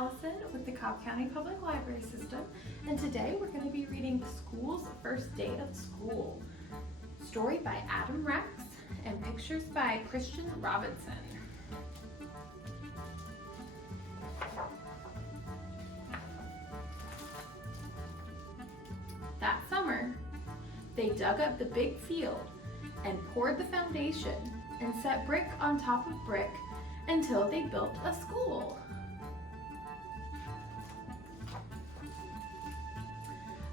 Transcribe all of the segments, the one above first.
Allison with the Cobb County Public Library System, and today we're going to be reading School's First Day of School. Story by Adam Rex and pictures by Christian Robinson. That summer, they dug up the big field and poured the foundation and set brick on top of brick until they built a school.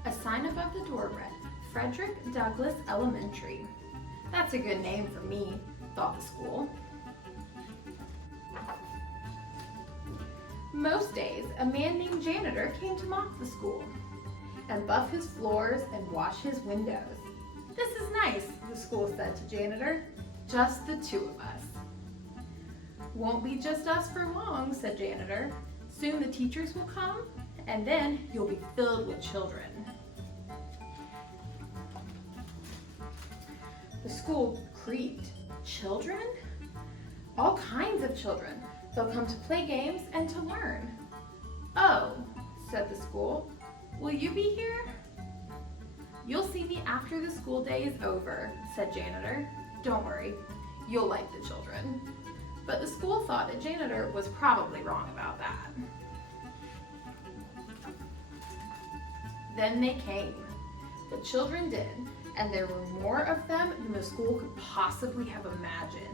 A sign above the door read, Frederick Douglass Elementary. That's a good name for me, thought the school. Most days, a man named Janitor came to mop the school and buff his floors and wash his windows. This is nice, the school said to Janitor. Just the two of us. Won't be just us for long, said Janitor. Soon the teachers will come, and then you'll be filled with children. The school creaked. Children? All kinds of children. They'll come to play games and to learn. Oh, said the school. Will you be here? You'll see me after the school day is over, said Janitor. Don't worry, you'll like the children. But the school thought that Janitor was probably wrong about that. Then they came. The children did, and there were more of them than the school could possibly have imagined.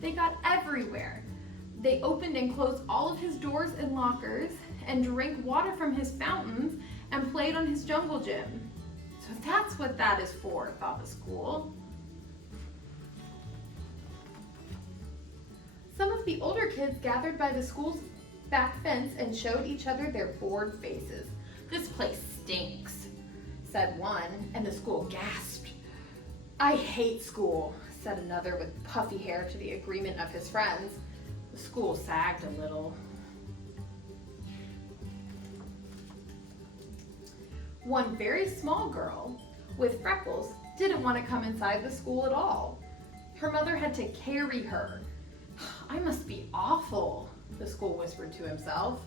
They got everywhere. They opened and closed all of his doors and lockers, and drank water from his fountains, and played on his jungle gym. So that's what that is for, thought the school. Some of the older kids gathered by the school's back fence and showed each other their bored faces. This place stinks, said one, and the school gasped. I hate school, said another with puffy hair to the agreement of his friends. The school sagged a little. One very small girl with freckles didn't want to come inside the school at all. Her mother had to carry her. I must be awful, the school whispered to himself.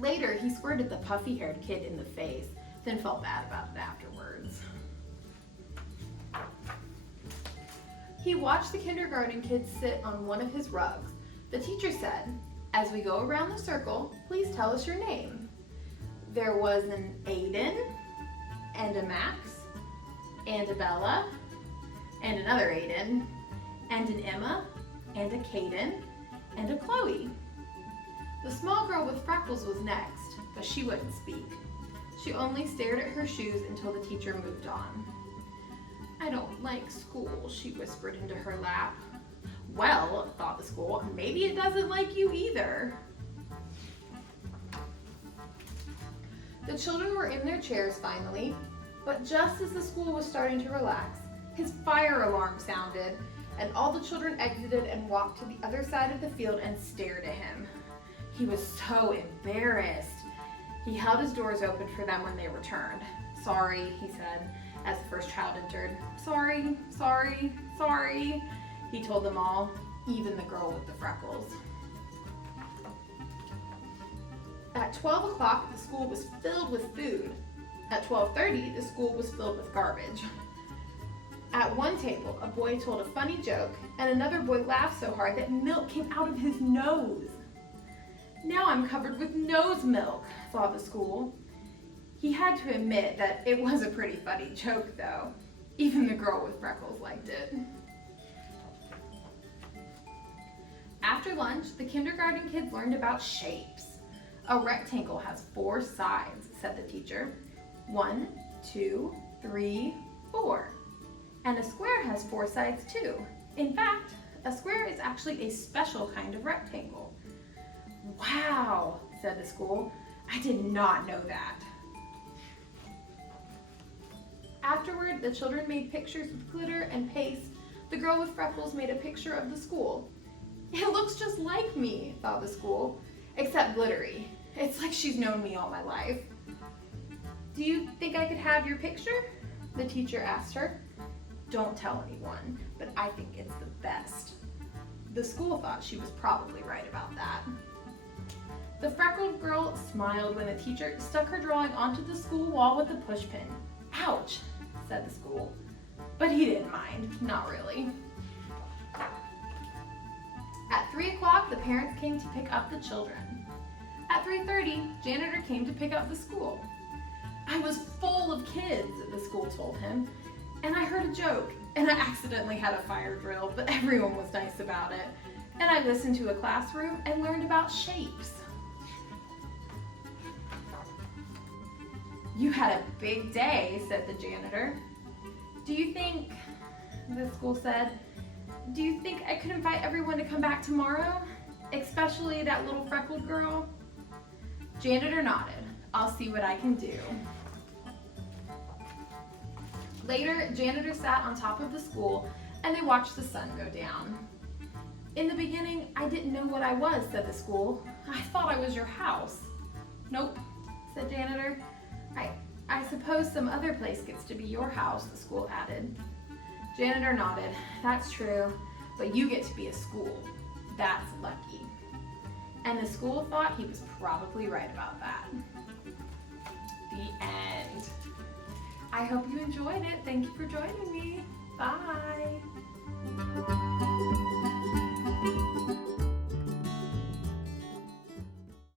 Later, he squirted the puffy-haired kid in the face, then felt bad about it afterwards. He watched the kindergarten kids sit on one of his rugs. The teacher said, as we go around the circle, please tell us your name. There was an Aiden, and a Max, and a Bella, and another Aiden, and an Emma, and a Caden, and a Chloe. The small girl with freckles was next, but she wouldn't speak. She only stared at her shoes until the teacher moved on. I don't like school, she whispered into her lap. Well, thought the school, maybe it doesn't like you either. The children were in their chairs finally, but just as the school was starting to relax, his fire alarm sounded, and all the children exited and walked to the other side of the field and stared at him. He was so embarrassed. He held his doors open for them when they returned. Sorry, he said, as the first child entered. Sorry, sorry, sorry, he told them all, even the girl with the freckles. At 12 o'clock, the school was filled with food. At 12:30, the school was filled with garbage. At one table, a boy told a funny joke, and another boy laughed so hard that milk came out of his nose. Now I'm covered with nose milk, thought the school. He had to admit that it was a pretty funny joke, though. Even the girl with freckles liked it. After lunch, the kindergarten kids learned about shapes. A rectangle has 4 sides, said the teacher. 1, 2, 3, 4. And a square has 4 sides too. In fact, a square is actually a special kind of rectangle. Wow, said the school. I did not know that. Afterward, the children made pictures with glitter and paste. The girl with freckles made a picture of the school. It looks just like me, thought the school, except glittery. It's like she's known me all my life. Do you think I could have your picture? The teacher asked her. Don't tell anyone, but I think it's the best. The school thought she was probably right about that. The freckled girl smiled when the teacher stuck her drawing onto the school wall with a pushpin. "Ouch," said the school. But he didn't mind, not really. At 3 o'clock, the parents came to pick up the children. At 3:30, janitor came to pick up the school. "I was full of kids," the school told him, "and I heard a joke, and I accidentally had a fire drill, but everyone was nice about it. And I listened to a classroom and learned about shapes." "You had a big day," said the janitor. "Do you think," the school said, "do you think I could invite everyone to come back tomorrow? Especially that little freckled girl?" Janitor nodded. "I'll see what I can do." Later, janitor sat on top of the school and they watched the sun go down. "In the beginning, I didn't know what I was," said the school. "I thought I was your house." "Nope," said janitor. I suppose some other place gets to be your house," the school added. Janitor nodded. "That's true, but you get to be a school. That's lucky." And the school thought he was probably right about that. The end. I hope you enjoyed it. Thank you for joining me. Bye.